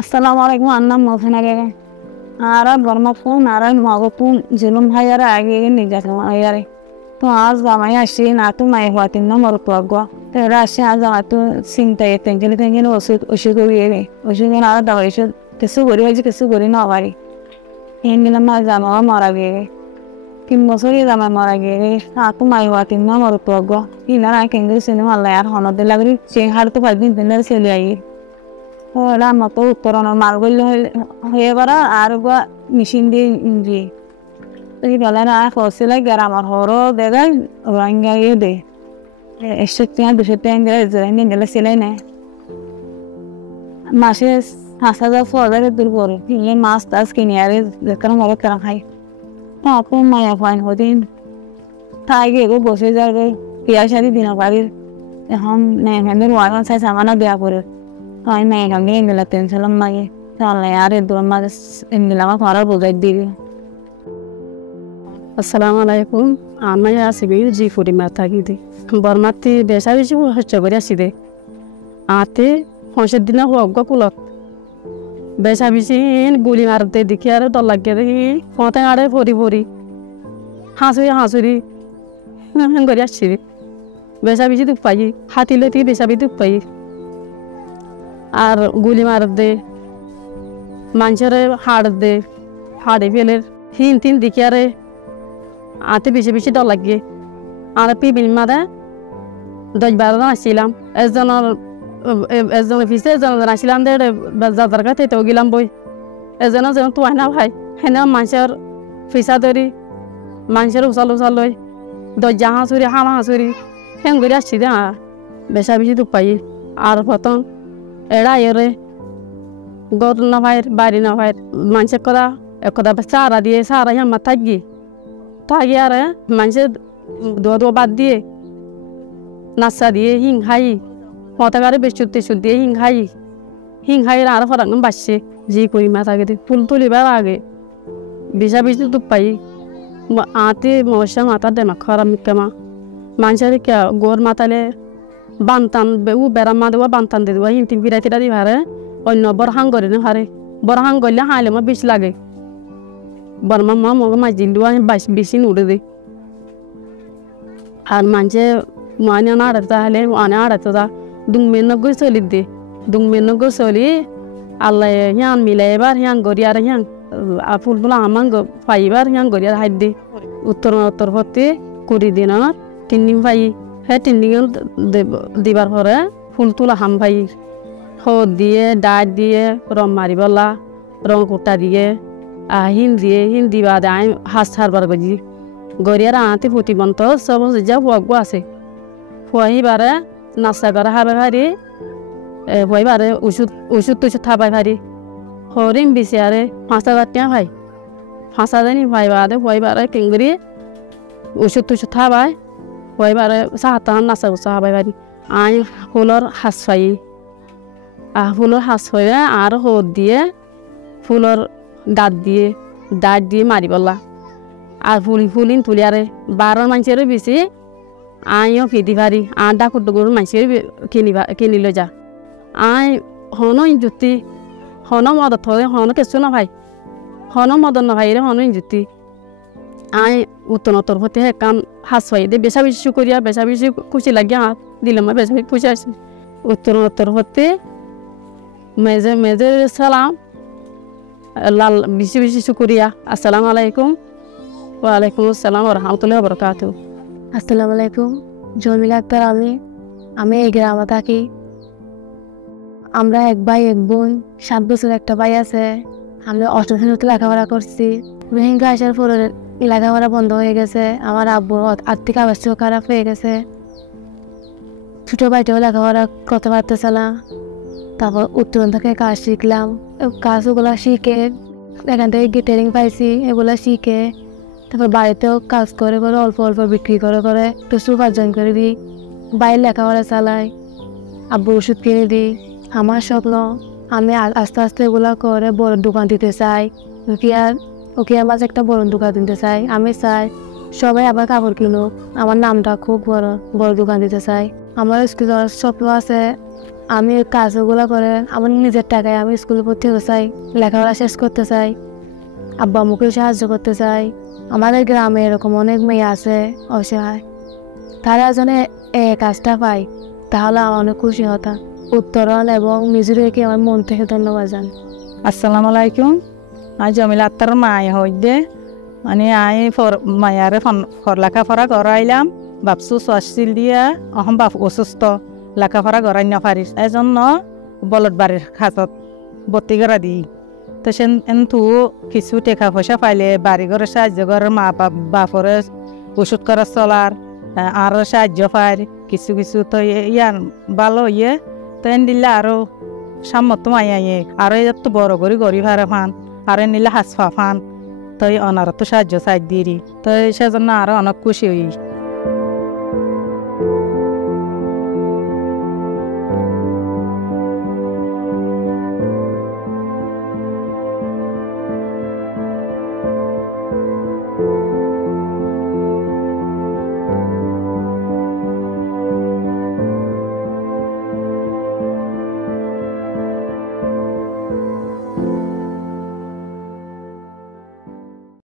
আসসালামু আলাইকুম আন্নাম মফেনাগে আরা বর্মাপুন আরা মাগপুন জুলুম হায়ারা আগে নিজাতে হায়ারে তো আজ জামাই আসি না তো মাই হওয়াতিন না মর তো আগwa তো এরা আসি আজ জামাই তো চিন্তা তেঙ্গেলে ওষুধ করিয়ে ওষুধ আর দাওয়া ওষুধ কিছু করি হয়েছে কিছু করি না বাড়ি এনগেলাম মা জামা মারা গিয়ে 3 বছরই জামাই মারা গিয়ে না তো মাই হওয়াতিন না মর তো আগwa ইনারা কেঙ্গেল সিনেমা আল্লাহ আর হনদে লাগরি সে হার তো পাইদিন দিন ছেলে আই ওরা মতো উত্তরণের মালগুলো হয়ে পারা আর মেশিন দিয়ে এই বলে না ফসলে গ্রামার হরো দেখায় রঙা ইয়ে দে 100 টাকা 200 টাকা জেনে গেলে সেলাই নেয় মাসে 5,000 6,000 দূর করে কিনে মাছ টাছ কিনে আর যেখানে মরে কেনা খাই তারপর মায়া ফাইন হদিন তাই গিয়ে বসে যাবে পিয়া শাড়ি দিন বাড়ির এখন মেয়েদের ওয়ান সাইজ আমারও দেওয়া করে আমি মেয়ে সঙ্গে এগুলো টেনছিলাম মাগে তাহলে আর দূর মাঝে এগুলো আমার ঘরের বোঝাই দিবি আসসালামু আলাইকুম আমি আসিবি জি ফুরি মাথা গিদি বরমাতি বেসা বেশি হচ্ছে করে আসিদে আতে 5 দিন অজ্ঞ কুলত বেসা বেশি গুলি মারতে দেখি আর ডর লাগে দেখি ফতে আড়ে ভরি হাঁসুরি করে আসছি বেসা বেশি দুঃখ পাই হাতিলে থেকে বেসা বেশি দুঃখ পাই আর গুলি মার দে মানুষের হাড়ে ফেলে তিন দেখি আরে আতে বেশি ডর লাগে আর পিবিল মাদে 10-12 জন আসছিলাম একজনের পিছিয়ে একজনের আসছিলাম যাদের কাছে তো গেলাম বই এজনের যেন তো না ভাই হেনা মানুষের ফিসা ধরি মানুষের উচাল লই দরজা হাঁসুরি হেন করে আসছি দে বেশা বেশি তো পাই আর প্রথম এরা এরে গর না ভাই বাড়ি না ভাই মানুষের কথা একদা সারা দিয়ে সারা আমার থাকি আর মানুষের দোয়া বাদ দিয়ে নাচা দিয়ে হিং খাই পতাকারে বেশুদ দিয়ে হিং খাই আর ফরাং বাসছে যে করি মাথা গেতে ফুল তুলিবার আগে বেশা বেশি তো পাই আতে মশা মাথা দেমা খারাপ মিকামা মানুষের কে গোর মাতালে বান্তান ও বেড়া মা দেওয়া বান্তান দিয়ে দেওয়া হিমতিম ফিরাইতে দি ভারে অন্য বরহাং করে না হারে বরহাং করলে হাইলে আমার বেশি লাগে বরমা মা মগ মাছ দিল বেশি নুড়ে দে আর মানুষে মানে আড়াতে হলে আড়াতে দা দুংমেন চলি দে দুংমেন চলি আল্লাহ হিয়ান মিলাই এবার হিয়ান গড়ি আর হিয়ান ফুলগুলো আমার পাইবার হিয়ান গড়ি আর হাইট দে উত্তর ভর্তি 20 দিন 3 দিন পাই হ্যাঁ 3 দিন দিবার পরে ফুল তোলা হাম পাই হদ দিয়ে ডাট দিয়ে রং মারিবলা রং কুটা দিয়ে হিন্দি বাদে আমি হাঁস ছাড়বার গজি গড়িয়ার আঁতে প্রতিবন্ত সব যা ফুয়াগু আছে ফুয়াইবারে নাচা করে হাবে ভারি ফুয়াইবারে ওষুধ টুষুধ থাবাই ভারি হরিম বেশি আরে 5,000 টাকা ভাই 5,000 নি ভাই বাদে ফুয়াইবারে কেঙ্গরি ওষুধ টুষুধ থাবাই ফুয়াইবারে সাহাতান নাচা গুছা হাবাই ভারি আই ফুলর হাঁস ফাই ফুলর হাঁস ফাইবে আর হদ দিয়ে ফুলর ডাট দিয়ে মারিবলা আর ফুলিন তুলি আরে 12 মানুষেরও বেশি আইও ফিদি ভারি আর ডাকুর ডুকুর মানুষের কিনিল যা আই হন ইঞ্জুতি হন মদত হয় হন কেঁচু না ভাই হন মদত না ভাই রে হন ইঞ্জুতি আই উত্তর হতে কাম হাস ভাই দে বেশা বেশি করিয়া বেশা বেশি খুশি লাগিয়া দিলাম বেশা বেশি খুশি আছে উত্তর হতে মেজে সালাম লাল বেশি শুকরিয়া আসসালামু আলাইকুম ওয়ালাইকুম আসসালাম ওয়া রাহমাতুল্লাহি ওয়া বারাকাতুহু আসসালামু আলাইকুম জমিলা আক্তার আমি এই গ্রামে থাকি আমরা এক ভাই এক বোন 7 বছর একটা ভাই আছে আমরা 8ম শ্রেণীতে লেখাপড়া করছি রোহিঙ্গা আসার পরে লেখাপড়া বন্ধ হয়ে গেছে আমার আব্বুর আর্থিক অবস্থা খারাপ হয়ে গেছে ছোটো ভাইটাও লেখাপড়া করতে পারতেছে না তারপর উত্তরণ থেকে কাজ শিখলাম কাজগুলো শিখে এখান থেকে গিটারিং পাইছি এগুলো শিখে তারপর বাড়িতেও কাজ করে অল্প বিক্রি করে একটু উপার্জন করে দিই বাইরে লেখাপড়া চালাই আব্বু ওষুধ কিনে দিই আমার স্বপ্ন আমি আস্তে আস্তে এগুলো করে বড় দোকান দিতে চাই ওকিয়ার মাঝে একটা বড় দোকান দিতে চাই আমি চাই সবাই আবার কাপড় কিনুক আমার নামটা খুব বড় দোকান দিতে চাই আমার স্কুল যাওয়ার স্বপ্ন আছে আমি ওই কাজগুলো করে আমার নিজের টাকায় আমি স্কুলে ভর্তি হতে চাই, লেখাপড়া শেষ করতে চাই, আব্বা আম্মুকেও সাহায্য করতে চাই। আমাদের গ্রামে এরকম অনেক মেয়ে আছে অসহায়, তারা যেন এই কাজটা পায় তাহলে আমার অনেক খুশি হতাম। উত্তরণ এবং মিজুরিকে আমার মন থেকে ধন্যবাদ জানাই। আসসালামু আলাইকুম। আজ জমিলা আক্তার মায় হইদে মানে আই মায়ারে লেখাপড়া করাইলাম। বাপসু চুয়াশিল দিয়া অহম বাপ অসুস্থ, লেখাপড়া করাই নাপারিস, এজন্য বলদ বাড়ির খাতত ভর্তি করা দিই। তো সেন এনথু কিছু টাকা পয়সা পাইলে বাড়ি ঘরে সাহায্য করে, মা বাপরে ওষুধ করা চলার আর সাহায্য পায় কিছু কিছু। তো ইয়ার ভালো ইয়ে তো এন দিলে আরো সামর্থ্য মাইয়ে আরো তো বড় করে গরিব হারে ফান আরো নিলে হাসফা ফান, তো অনারত সাহায্য চাই দিই। তো সেজন্য আরো অনেক খুশি হই।